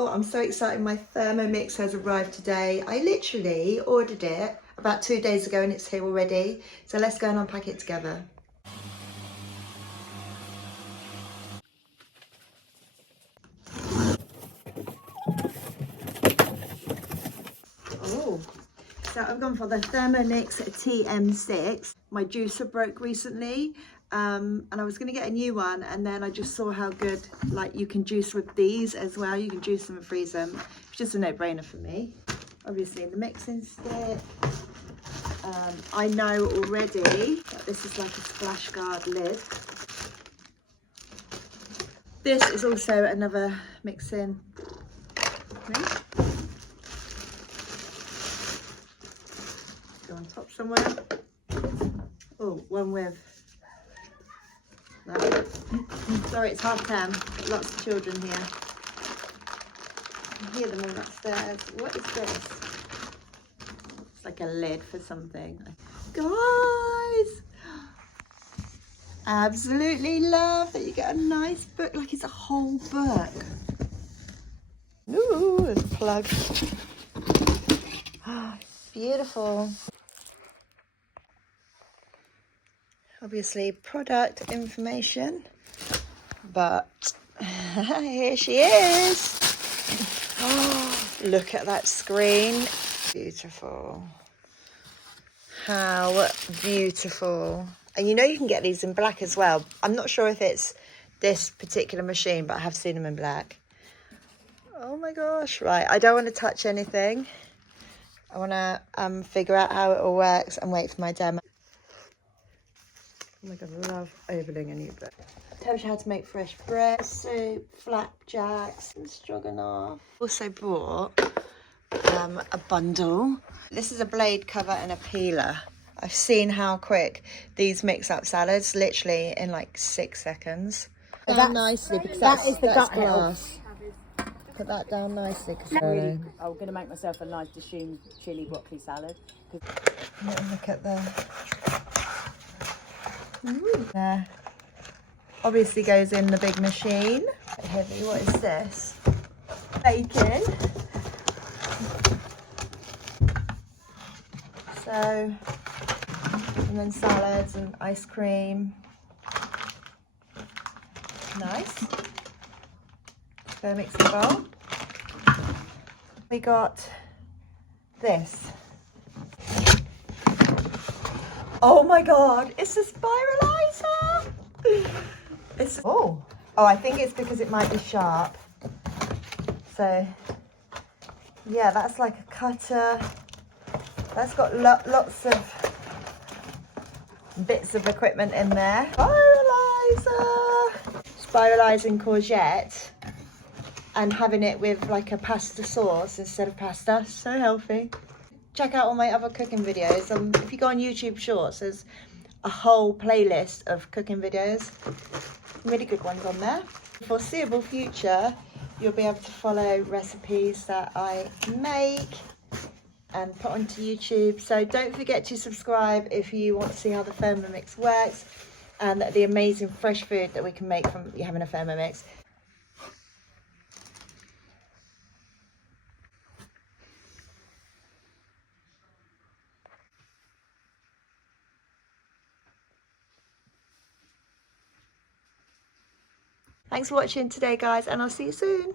Oh, I'm so excited. My ThermoMix has arrived today. I literally ordered it about 2 days ago and it's here already. So let's go and unpack it together. Oh, so I've gone for the ThermoMix TM6. My juicer broke recently and I was going to get a new one, and then I just saw how good you can juice with these as well. You can juice them and freeze them. It's just a no-brainer for me. Obviously the mixing stick. I know already that this is like a splash guard lid. This is also another mixing thing. Go on top somewhere. Oh, one with. No. Sorry, it's 10:30. Lots of children here. I hear them all upstairs. What is this? It's like a lid for something. Guys! Absolutely love that you get a nice book, like it's a whole book. Ooh, there's a plug. Beautiful. Obviously product information, but here she is. Oh, look at that screen. Beautiful. How beautiful. And you know you can get these in black as well. I'm not sure if it's this particular machine, but I have seen them in black. Oh my gosh, right. I don't want to touch anything. I want to figure out how it all works and wait for my demo. Oh my God, I love opening a new book. Tells you how to make fresh bread, soup, flapjacks, and stroganoff. Also bought a bundle. This is a blade cover and a peeler. I've seen how quick these mix up salads, literally in like 6 seconds. Put that nicely because that's glass. Put that down nicely. Really, I'm going to make myself a nice Dishoom chili broccoli salad. Look at the. There. Obviously goes in the big machine. Heavy. What is this? Bacon. So, and then salads and ice cream. Nice. Go mixing bowl. We got this. Oh my God, it's a spiralizer. It's oh, I think it's because it might be sharp. So yeah, that's like a cutter. That's got lots of bits of equipment in there. Spiralizer. Spiralizing courgette and having it with like a pasta sauce instead of pasta. So healthy. Check out all my other cooking videos. If you go on YouTube Shorts, there's a whole playlist of cooking videos. Really good ones on there. Foreseeable future, you'll be able to follow recipes that I make and put onto YouTube. So don't forget to subscribe if you want to see how the ThermoMix works and the amazing fresh food that we can make from having a ThermoMix. Thanks for watching today, guys, and I'll see you soon.